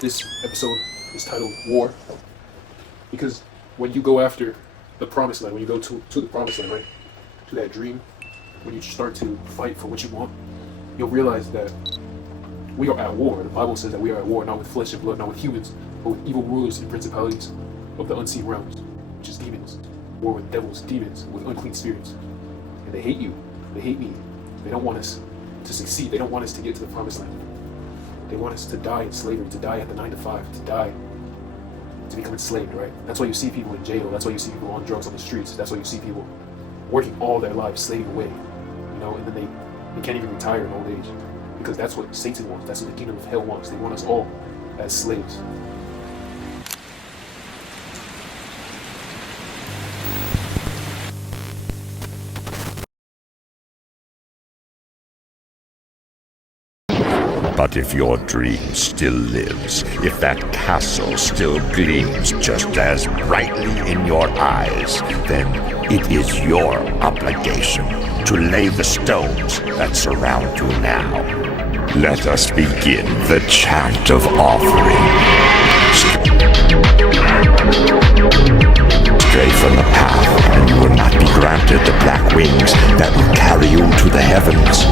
This episode is titled War, because when you go after the promised land, when you go to the promised land, right, to that dream, when you start to fight for what you want, you'll realize that we are at war. The Bible says that we are at war, not with flesh and blood, not with humans, but with evil rulers and principalities of the unseen realms, which is demons. War with devils, demons, with unclean spirits. And they hate you. They hate me. They don't want us to succeed. They don't want us to get to the promised land. They want us to die in slavery, to die at the 9 to 5, to die, to become enslaved, right? That's why you see people in jail. That's why you see people on drugs on the streets. That's why you see people working all their lives, slaving away, and then they can't even retire in old age, because that's what Satan wants. That's what the kingdom of hell wants. They want us all as slaves. But if your dream still lives, if that castle still gleams just as brightly in your eyes, then it is your obligation to lay the stones that surround you now. Let us begin the chant of offering. Stray from the path, and you will not be granted the black wings that will carry you to the heavens.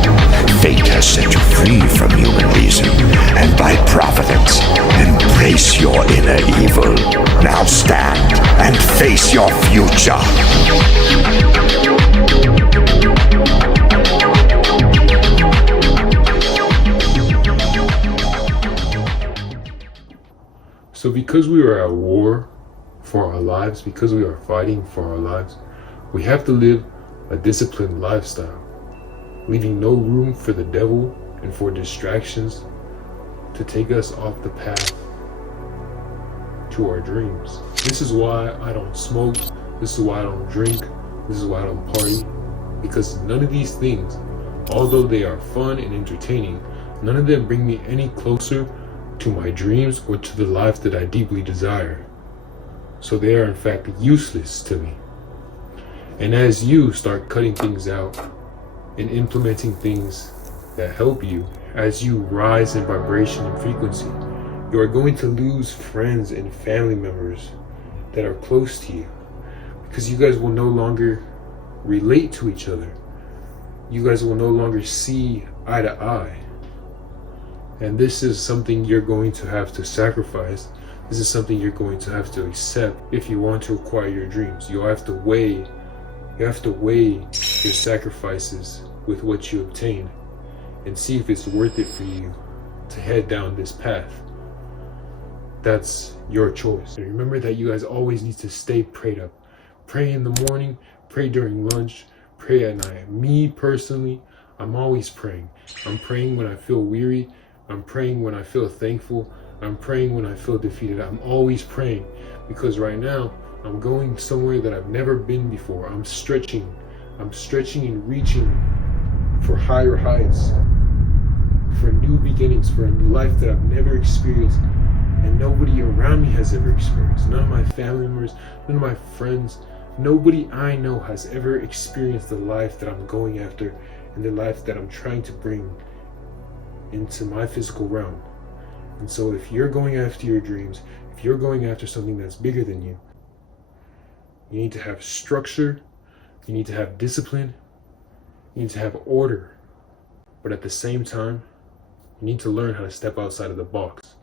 Fate has set you free from human reason, and by providence, embrace your inner evil. Now stand and face your future. So because we are at war for our lives, because we are fighting for our lives, we have to live a disciplined lifestyle, leaving no room for the devil and for distractions to take us off the path to our dreams. This is why I don't smoke. This is why I don't drink. This is why I don't party. Because none of these things, although they are fun and entertaining, none of them bring me any closer to my dreams or to the life that I deeply desire. So they are in fact useless to me. And as you start cutting things out and implementing things that help you, as you rise in vibration and frequency, you are going to lose friends and family members that are close to you, because you guys will no longer relate to each other. You guys will no longer see eye to eye. And this is something you're going to have to sacrifice. This is something you're going to have to accept if you want to acquire your dreams. You have to weigh your sacrifices with what you obtain and see if it's worth it for you to head down this path. That's your choice. And remember that you guys always need to stay prayed up. Pray in the morning, pray during lunch, pray at night. Me personally, I'm always praying. I'm praying when I feel weary. I'm praying when I feel thankful. I'm praying when I feel defeated. I'm always praying, because right now I'm going somewhere that I've never been before. I'm stretching and reaching for higher heights, for new beginnings, for a new life that I've never experienced and nobody around me has ever experienced. None of my family members, none of my friends, nobody I know has ever experienced the life that I'm going after and the life that I'm trying to bring into my physical realm. And so if you're going after your dreams, if you're going after something that's bigger than you need to have structure, you need to have discipline, you need to have order. But at the same time, you need to learn how to step outside of the box.